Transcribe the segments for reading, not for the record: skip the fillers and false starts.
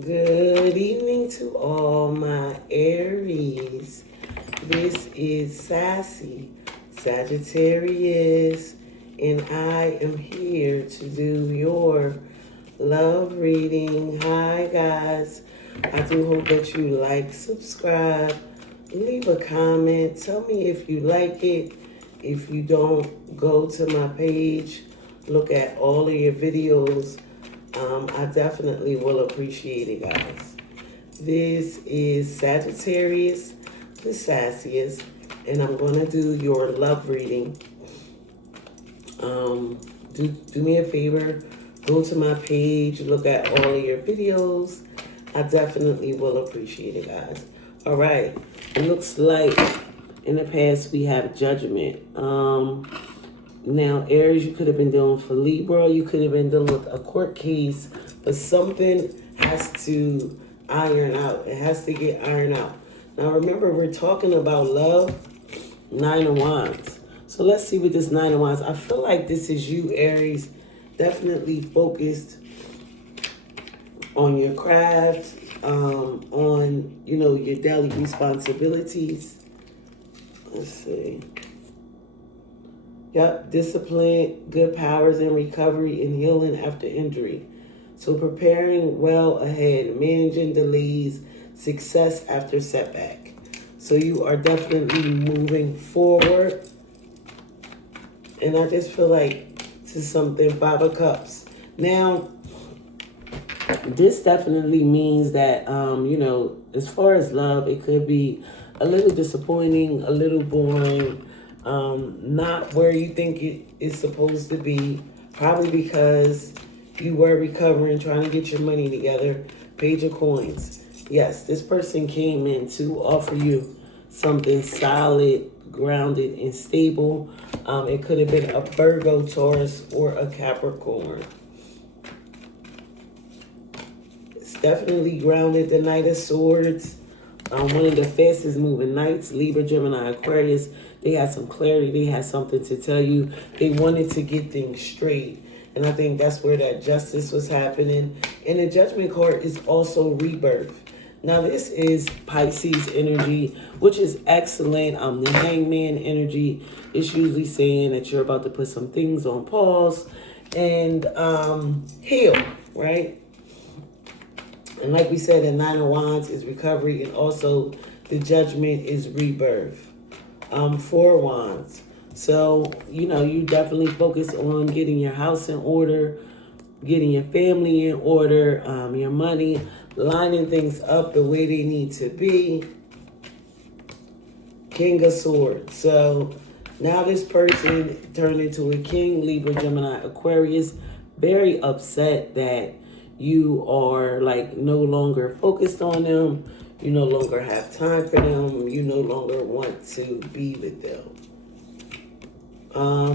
Good evening to all my Aries. This is Sassy Sagittarius, and I am here to do your love reading. Hi, guys. I do hope that you like, subscribe, leave a comment. Tell me if you like it. If you don't, go to my page, look at all of your videos. I definitely will appreciate it, guys. This is Sagittarius, the sassiest, and I'm going to do your love reading. Do me a favor, go to my page, look at all of your videos. I definitely will appreciate it, guys. All right, it looks like in the past we have judgment. Now, Aries, you could have been dealing for Libra. You could have been dealing with a court case, but something has to iron out. It has to get ironed out. Now, remember, we're talking about love, Nine of Wands. So let's see what this Nine of Wands. I feel like this is you, Aries, definitely focused on your craft, on, your daily responsibilities. Let's see. Yep, discipline, good powers in recovery and healing after injury. So preparing well ahead, managing delays, success after setback. So you are definitely moving forward. And I just feel like this is something, Five of Cups. Now, this definitely means that, as far as love, it could be a little disappointing, a little boring, not where you think it is supposed to be, probably because you were recovering, trying to get your money together. Page of Coins. Yes, this person came in to offer you something solid, grounded, and stable. It could have been a Virgo, Taurus, or a Capricorn. It's definitely grounded. The Knight of Swords. One of the fastest moving knights, Libra, Gemini, Aquarius. They had some clarity. They had something to tell you. They wanted to get things straight. And I think that's where that justice was happening. And the Judgment card is also rebirth. Now, this is Pisces energy, which is excellent. The Hangman energy is usually saying that you're about to put some things on pause and heal, right? And like we said, the Nine of Wands is recovery, and also the Judgment is rebirth. Four of Wands. So, you definitely focus on getting your house in order, getting your family in order, your money, lining things up the way they need to be. King of Swords. So now this person turned into a king, Libra, Gemini, Aquarius, very upset that you are no longer focused on them. You no longer have time for them. You no longer want to be with them.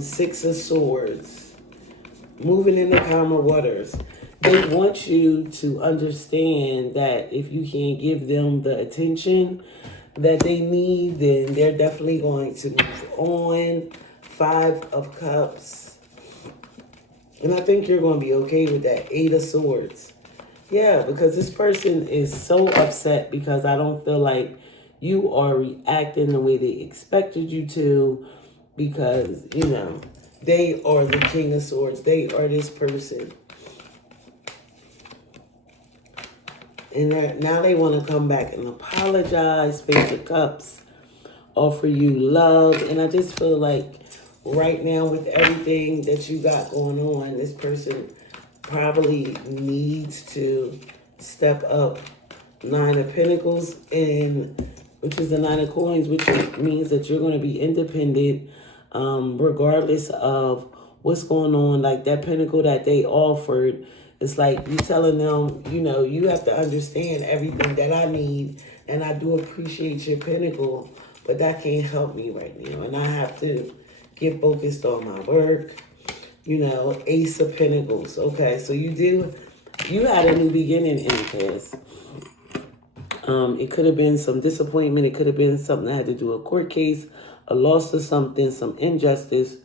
Six of Swords. Moving in the calmer waters. They want you to understand that if you can't give them the attention that they need, then they're definitely going to move on. Five of Cups. And I think you're going to be okay with that. Eight of Swords. Yeah, because this person is so upset because I don't feel like you are reacting the way they expected you to, because, they are the King of Swords. They are this person. And now they want to come back and apologize, Page of Cups, offer you love. And I just feel like right now with everything that you got going on, this person probably needs to step up. Nine of Pentacles, which is the Nine of Coins, which means that you're going to be independent, regardless of what's going on. Like that Pentacle that they offered, it's like you telling them, you have to understand everything that I need, and I do appreciate your Pentacle, but that can't help me right now, and I have to get focused on my work. Ace of Pentacles. Okay, so you had a new beginning in the past. It could have been some disappointment. It could have been something that had to do with a court case, a loss of something, some injustice.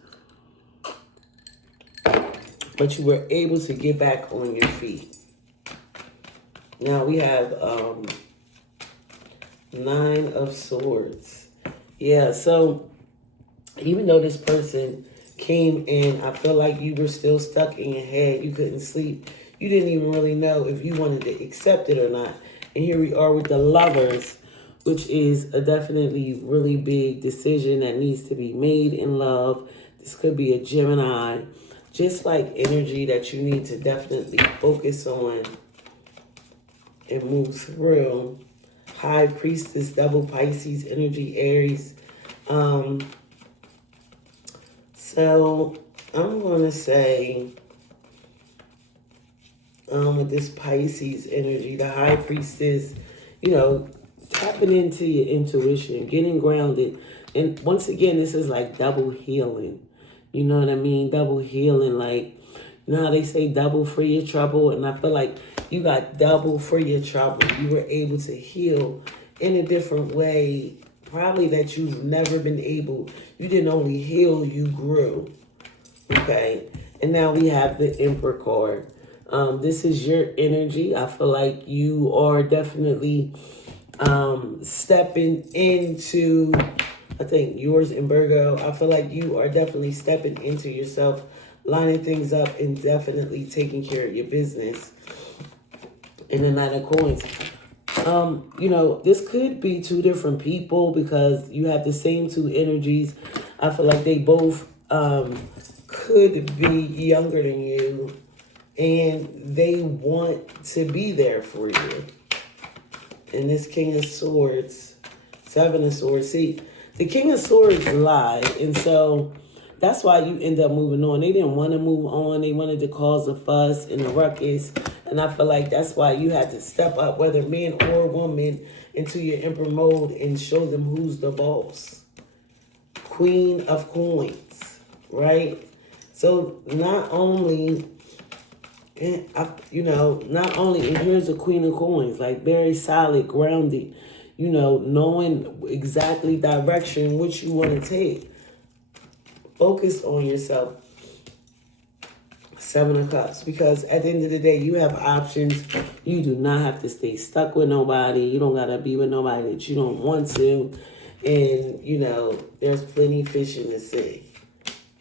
But you were able to get back on your feet. Now we have Nine of Swords. Yeah, so even though this person came in, I feel like you were still stuck in your head. You couldn't sleep. You didn't even really know if you wanted to accept it or not. And here we are with the Lovers, which is a definitely really big decision that needs to be made in love. This could be a Gemini. Just like energy that you need to definitely focus on and move through. High Priestess, double Pisces energy, Aries. So I'm going to say with this Pisces energy, the High Priestess, you know, tapping into your intuition, getting grounded. And once again, this is like double healing. You know what I mean? Double healing, like, you know how they say double for your trouble? And I feel like you got double for your trouble. You were able to heal in a different way, probably that you've never been able. You didn't only heal, you grew. Okay? And now we have the Emperor card. This is your energy. I feel like you are definitely stepping into, I think yours in Virgo. I feel like you are definitely stepping into yourself, lining things up, and definitely taking care of your business. And the Knight of Coins. You know, this could be two different people because you have the same two energies. I feel like they both could be younger than you, and they want to be there for you. And this King of Swords, Seven of Swords. See, the King of Swords lied, and so that's why you end up moving on. They didn't want to move on. They wanted to cause a fuss and a ruckus. And I feel like that's why you had to step up, whether man or woman, into your Emperor mode and show them who's the boss. Queen of Coins, right? So not only, not only, and here's a Queen of Coins, like very solid, grounded, you know, knowing exactly direction, which you want to take. Focus on yourself. Seven of Cups, because at the end of the day, you have options. You do not have to stay stuck with nobody. You don't got to be with nobody that you don't want to. And, you know, there's plenty fish in the sea.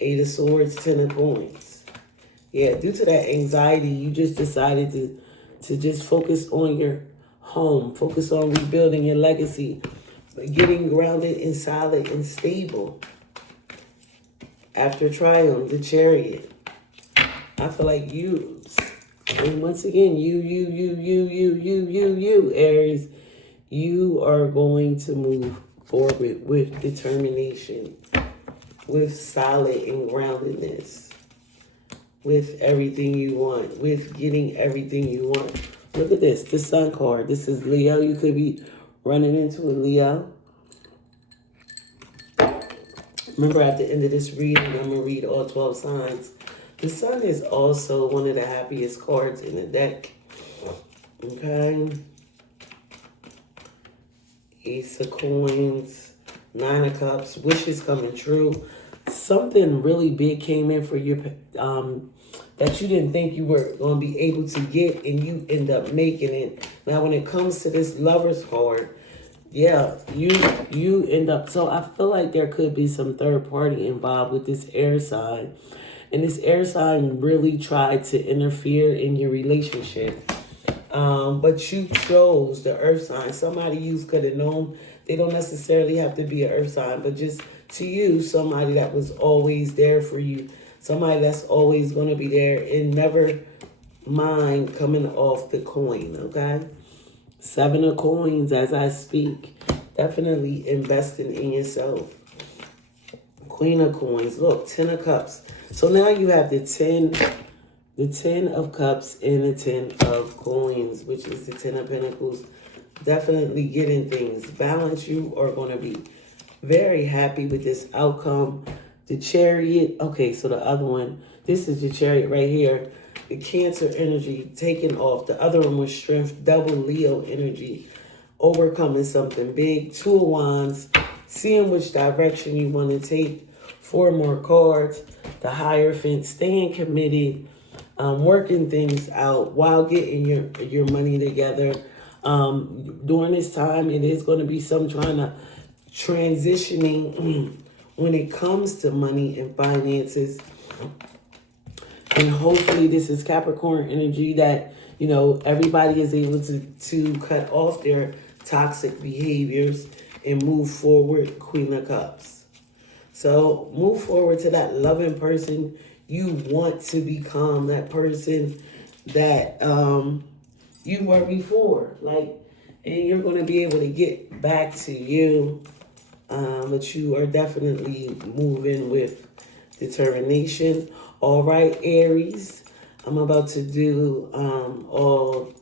Eight of Swords, Ten of Coins. Yeah, due to that anxiety, you just decided to just focus on your home. Focus on rebuilding your legacy. Getting grounded and solid and stable. After Triumph, the Chariot. I feel like you, and once again, you, Aries, you are going to move forward with determination, with solid and groundedness, with everything you want, with getting everything you want. Look at this, the Sun card. This is Leo. You could be running into a Leo. Remember, at the end of this reading, I'm going to read all 12 signs. The Sun is also one of the happiest cards in the deck. Okay. Ace of Coins, Nine of Cups, wishes coming true. Something really big came in for you that you didn't think you were going to be able to get, and you end up making it. Now, when it comes to this Lover's card, yeah, you end up, so I feel like there could be some third party involved with this air sign. And this air sign really tried to interfere in your relationship. But you chose the earth sign. Somebody you could have known. They don't necessarily have to be an earth sign, but just to you, somebody that was always there for you. Somebody that's always going to be there and never mind coming off the coin, okay? Seven of Coins as I speak. Definitely investing in yourself. Queen of Coins. Look, Ten of Cups. So now you have the 10 of Cups and the 10 of Coins, which is the 10 of Pentacles. Definitely getting things balanced. You are going to be very happy with this outcome. The Chariot. Okay, so the other one, this is the Chariot right here. The Cancer energy taking off. The other one was Strength, double Leo energy. Overcoming something big. Two of Wands. Seeing which direction you want to take. 4 more cards. The Hierophant, staying committed, working things out while getting your money together. During this time, it is going to be some trying to transitioning when it comes to money and finances. And hopefully this is Capricorn energy that, you know, everybody is able to cut off their toxic behaviors and move forward. Queen of Cups. So move forward to that loving person you want to become, that person that you were before. Like, and you're going to be able to get back to you. But you are definitely moving with determination. All right, Aries. I'm about to do all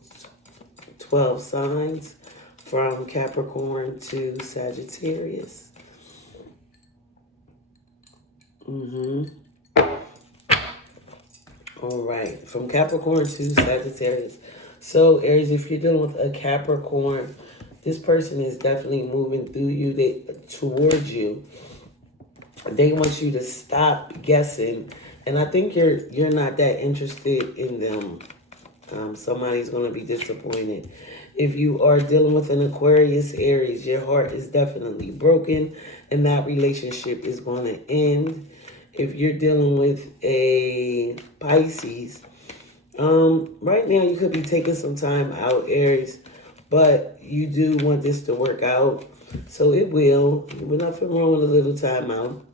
12 signs from Capricorn to Sagittarius. All right, from Capricorn to Sagittarius. So, Aries, if you're dealing with a Capricorn, this person is definitely moving through you, towards you. They want you to stop guessing, and I think you're not that interested in them. Somebody's going to be disappointed. If you are dealing with an Aquarius, Aries, your heart is definitely broken, and that relationship is going to end. If you're dealing with a Pisces, right now you could be taking some time out, Aries, but you do want this to work out. So it will. There's nothing wrong with a little time out.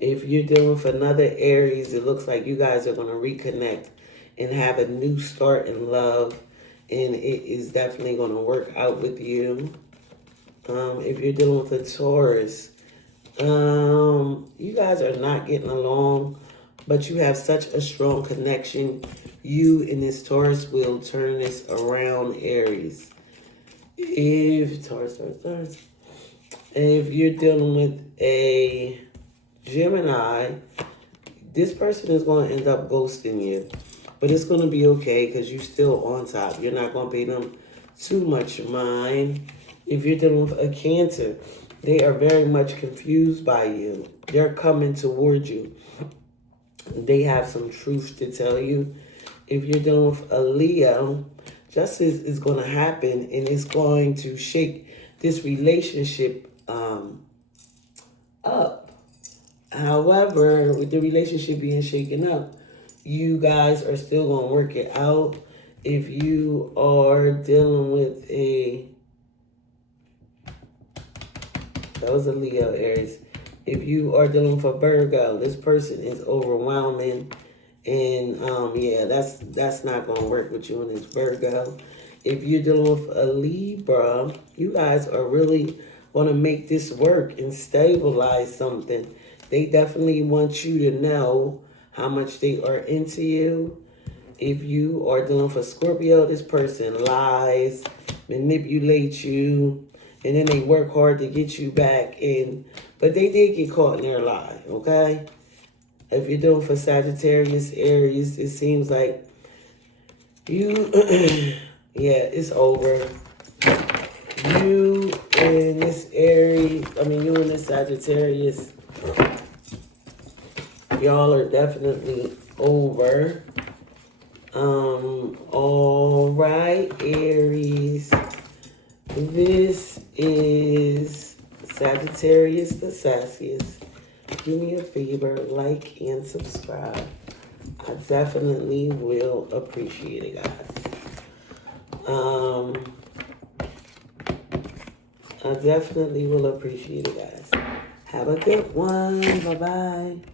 If you're dealing with another Aries, it looks like you guys are going to reconnect and have a new start in love. And it is definitely going to work out with you. If you're dealing with a Taurus, you guys are not getting along, but you have such a strong connection. You and this Taurus will turn this around, Aries. If you're dealing with a Gemini, this person is going to end up ghosting you. But it's going to be okay because you're still on top. You're not going to pay them too much mind. If you're dealing with a Cancer, they are very much confused by you. They're coming towards you. They have some truth to tell you. If you're dealing with a Leo, justice is going to happen and it's going to shake this relationship up. However, with the relationship being shaken up, you guys are still going to work it out. If you are dealing with that was a Leo, Aries. If you are dealing with a Virgo, this person is overwhelming. And yeah, that's not going to work with you and this Virgo. If you're dealing with a Libra, you guys are really going to make this work and stabilize something. They definitely want you to know how much they are into you. If you are dealing with a Scorpio, this person lies, manipulates you, and then they work hard to get you back in. But they did get caught in their lie, okay? If you're dealing for Sagittarius, Aries, it seems like you, yeah, it's over. You and this Aries, you and this Sagittarius, y'all are definitely over. All right, Aries. This is Sagittarius the Sassiest. Do me a favor, like and subscribe. I definitely will appreciate it, guys. I definitely will appreciate it, guys. Have a good one. Bye-bye.